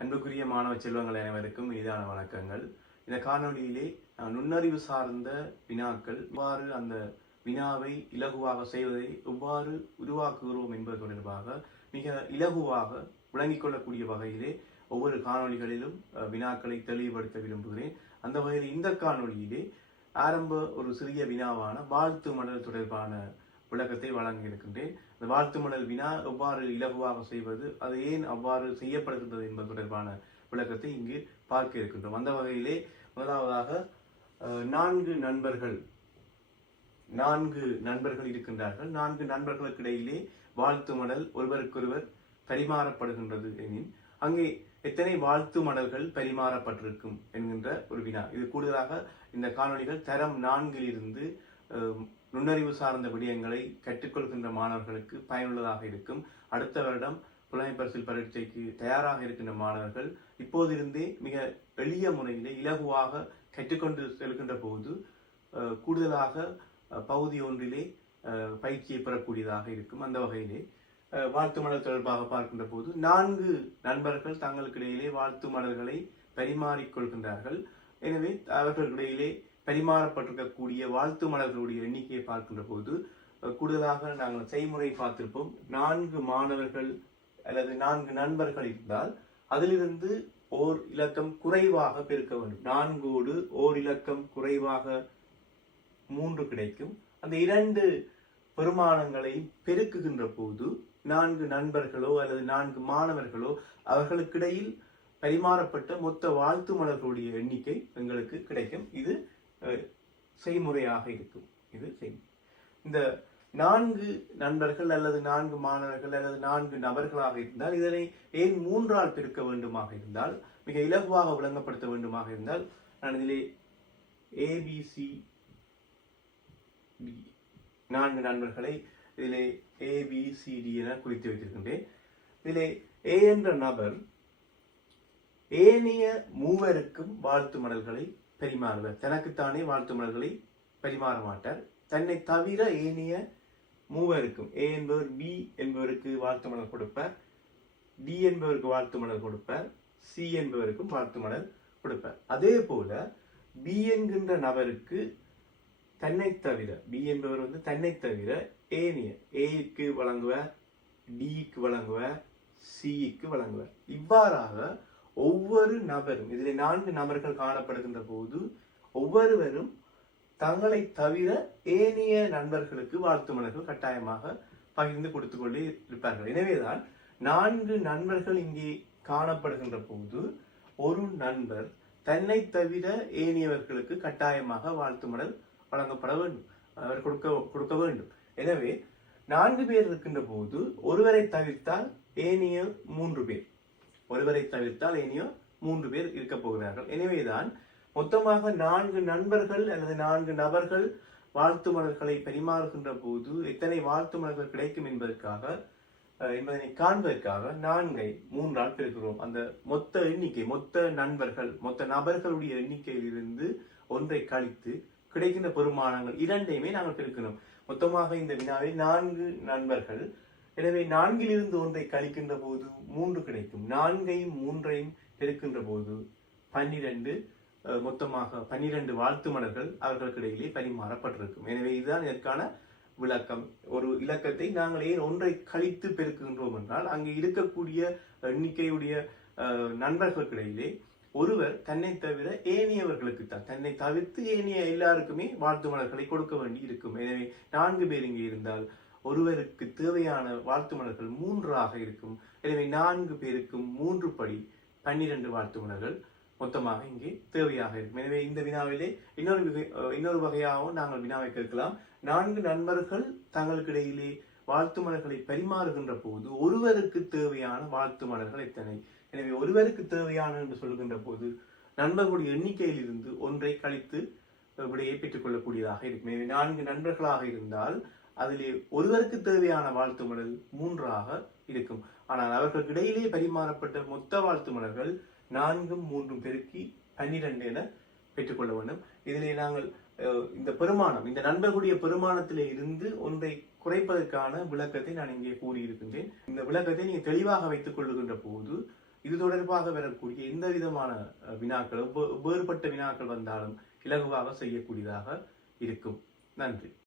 அன்புக்குரிய மாணவ செல்வங்கள் அனைவருக்கும் இனிதான வணக்கங்கள். இந்த காணொளியிலே நுண்ணறிவு சார்ந்த வினாக்கள் எவ்வாறு அந்த வினாவை இலகுவாக செய்வதை எவ்வாறு உருவாக்குகிறோம் என்பது தொடர்பாக மிக இலகுவாக விளங்கிக் கொள்ளக்கூடிய வகையிலே ஒவ்வொரு காணொளிகளிலும் வினாக்களை தெளிவுபடுத்த விரும்புகிறேன். அந்த வகையில் இந்த காணொளியிலே ஆரம்ப ஒரு சிறிய வினாவான வாழ்த்து மடல் தொடர்பான விளக்கத்தை வழங்கியிருக்கின்றேன். இருக்கின்றேன் அந்த வாழ்த்து மணல் வினா எவ்வாறு இலகுவாக செய்வது அது ஏன் அவ்வாறு செய்யப்படுகின்றது என்பது தொடர்பான விளக்கத்தை இங்கு பார்க்க இருக்கின்றோம். அந்த வகையிலே முதலாவதாக நான்கு நண்பர்கள் நான்கு நண்பர்கள் இருக்கின்றார்கள். நான்கு நண்பர்களுக்கு இடையிலே வாழ்த்து மடல் ஒருவருக்கொருவர் பரிமாறப்படுகின்றது எனின் அங்கே எத்தனை வாழ்த்து மடல்கள் பரிமாறப்பட்டிருக்கும் என்கின்ற ஒரு வினா. இது கூடுதலாக இந்த காணொளிகள் தரம் நான்கில் இருந்து நுண்ணறிவு சார்ந்த விடயங்களை கற்றுக்கொள்கின்ற மாணவர்களுக்கு பயனுள்ளதாக இருக்கும். அடுத்த வருடம் புலமை பரிசில் பரீட்சைக்கு தயாராக இருக்கின்ற மாணவர்கள் இப்போதிருந்தே மிக எளிய முறையிலே இலகுவாக கற்றுக்கொண்டு செல்கின்ற போது கூடுதலாக பகுதி ஒன்றிலே பயிற்சியை பெறக்கூடியதாக இருக்கும். அந்த வகையிலே வாழ்த்து மலர் தொடர்பாக பார்க்கின்ற போது நான்கு நண்பர்கள் தங்களுக்கிடையிலே வாழ்த்து மலர்களை பரிமாறிக்கொள்கின்றார்கள். எனவே அவர்களுக்கிடையிலே பரிமாறப்பட்டிருக்கக்கூடிய வாழ்த்து மலர்களுடைய எண்ணிக்கையை பார்க்கின்ற போது கூடுதலாக நாங்கள் செய்முறை பார்த்திருப்போம். நான்கு மாணவர்கள் அல்லது நான்கு நண்பர்கள் இருந்தால் அதிலிருந்து ஓர் இலக்கம் குறைவாக பெருக்க வேண்டும். நான்கோடு ஓர் இலக்கம் குறைவாக மூன்று கிடைக்கும். அந்த இரண்டு பெருமானங்களை பெருக்குகின்ற போது நான்கு நண்பர்களோ அல்லது நான்கு மாணவர்களோ அவர்களுக்கிடையில் பரிமாறப்பட்ட மொத்த வாழ்த்து மலர்களுடைய எண்ணிக்கை எங்களுக்கு கிடைக்கும். இது செய்முறையாக இருக்கும். இது செய் இந்த நான்கு நண்பர்கள் அல்லது நான்கு மாணவர்கள் அல்லது நான்கு நபர்களாக இருந்தால் இதனை ஏன் மூன்றால் பிரிக்க வேண்டுமாக இருந்தால் மிக இலகுவாக விளங்கப்படுத்த வேண்டுமாக இருந்தால் நான் இதிலே ஏபிசி நான்கு நண்பர்களை இதிலே ஏபிசிடி என குறித்து வைத்திருக்கின்றேன். இதிலே ஏ என்ற நபர் ஏனைய மூவருக்கும் வாழ்த்து மடல்களை பெரிமாறுவர். தனக்குத்தானே வாழ்த்து மலர்களை பரிமாற மாட்டார். தன்னை தவிர ஏனைய மூவருக்கும் ஏ என்பவர் பி என்பவருக்கு வாழ்த்து மலர் கொடுப்பார். டி என்பவருக்கு வாழ்த்து மலர் கொடுப்பார். சி என்பவருக்கும் வாழ்த்து மலர் கொடுப்பார். அதே போல பி என்கின்ற நபருக்கு தன்னை தவிர பி என்பவர் வந்து தன்னை தவிர ஏனைய ஏக்கு வழங்குவார் டிக்கு வழங்குவார் சிக்கு வழங்குவார். இவ்வாறாக ஒவ்வொரு நபரும் இதில் நான்கு நபர்கள் காணப்படுகின்ற போது ஒவ்வொருவரும் தங்களை தவிர ஏனைய நண்பர்களுக்கு வாழ்த்து மலர்கள் கட்டாயமாக பகிர்ந்து கொடுத்து கொண்டே இருப்பார்கள். எனவேதான் நான்கு நண்பர்கள் இங்கே காணப்படுகின்ற போது ஒரு நண்பர் தன்னை தவிர ஏனியவர்களுக்கு கட்டாயமாக வாழ்த்து மடல் வழங்கப்பட வேண்டும். அவர் கொடுக்க கொடுக்க வேண்டும். எனவே நான்கு பேர் இருக்கின்ற போது ஒருவரை தவிர்த்தால் ஏனிய மூன்று பேர். ஒருவரை தவிர்த்தால் இனியோ மூன்று பேர் இருக்க போகிறார்கள். எனவேதான் மொத்தமாக நான்கு நண்பர்கள் அல்லது நான்கு நபர்கள் வாழ்த்து மலர்களை பரிமாறுகின்ற போது எத்தனை வாழ்த்து மலர்கள் கிடைக்கும் என்பதற்காக என்பதனை காண்பதற்காக நான்கை மூன்றால் பெறுகிறோம். அந்த மொத்த எண்ணிக்கை மொத்த நண்பர்கள் மொத்த நபர்களுடைய எண்ணிக்கையிலிருந்து ஒன்றை கழித்து கிடைக்கின்ற பெருமானங்கள் இரண்டையுமே நாங்கள் பெருக்கணும் மொத்தமாக இந்த வினாவில் நான்கு நண்பர்கள் எனவே நான்கிலிருந்து ஒன்றை கழிக்கின்ற போது மூன்று கிடைக்கும். நான்கையும் மூன்றையும் பெருக்கின்ற போது பன்னிரண்டு மொத்தமாக பன்னிரண்டு வாழ்த்து மலர்கள் அவர்களுக்கிடையிலே பரிமாறப்பட்டிருக்கும். எனவே இதுதான் இதற்கான விளக்கம். ஒரு இலக்கத்தை நாங்கள் ஏன் ஒன்றை கழித்து பெருக்குகின்றோம் என்றால் அங்கே இருக்கக்கூடிய எண்ணிக்கையுடைய நண்பர்களுக்கிடையிலே ஒருவர் தன்னை தவிர ஏனியவர்களுக்கு தான் தன்னை தவிர்த்து ஏனிய எல்லாருக்குமே வாழ்த்து மலர்களை கொடுக்க வேண்டி இருக்கும். எனவே நான்கு பேர் இங்கே இருந்தால் ஒருவருக்கு தேவையான வாழ்த்து மலர்கள் மூன்றாக இருக்கும். எனவே நான்கு பேருக்கும் மூன்று படி பன்னிரண்டு வாழ்த்து மலர்கள் மொத்தமாக இங்கே தேவையாக இருக்கும். எனவே இந்த வினாவிலே இன்னொரு இன்னொரு வகையாகவும் நாங்கள் வினாவை கேட்கலாம். நான்கு நண்பர்கள் தங்களுக்கிடையிலே வாழ்த்து மலர்களை பரிமாறுகின்ற போது ஒருவருக்கு தேவையான வாழ்த்து மலர்கள் எத்தனை? எனவே ஒருவருக்கு தேவையான என்று சொல்கின்ற போது நண்பர்களுடைய எண்ணிக்கையில் இருந்து ஒன்றை கழித்து அஹ், விடையை பெற்றுக்கொள்ளக்கூடியதாக இருக்கும். எனவே நான்கு நண்பர்களாக இருந்தால் அதிலே ஒருவருக்கு தேவையான வாழ்த்து மலர் மூன்றாக இருக்கும். ஆனால் அவர்களுக்கிடையிலே பரிமாறப்பட்ட மொத்த வாழ்த்து மலர்கள் நான்கும் மூன்றும் பெருக்கி பன்னிரண்டு என பெற்றுக்கொள்ள வேண்டும். இதிலே நாங்கள் இந்த பெருமானம் இந்த நண்பர்களுடைய பெருமானத்திலே இருந்து ஒன்றை குறைப்பதற்கான விளக்கத்தை நான் இங்கே கூறியிருக்கின்றேன். இந்த விளக்கத்தை நீங்கள் தெளிவாக வைத்துக் கொள்ளுகின்ற போது இது தொடர்பாக வரக்கூடிய எந்த விதமான வினாக்கள் வேறுபட்ட வினாக்கள் வந்தாலும் இலகுவாக செய்யக்கூடியதாக இருக்கும். நன்றி.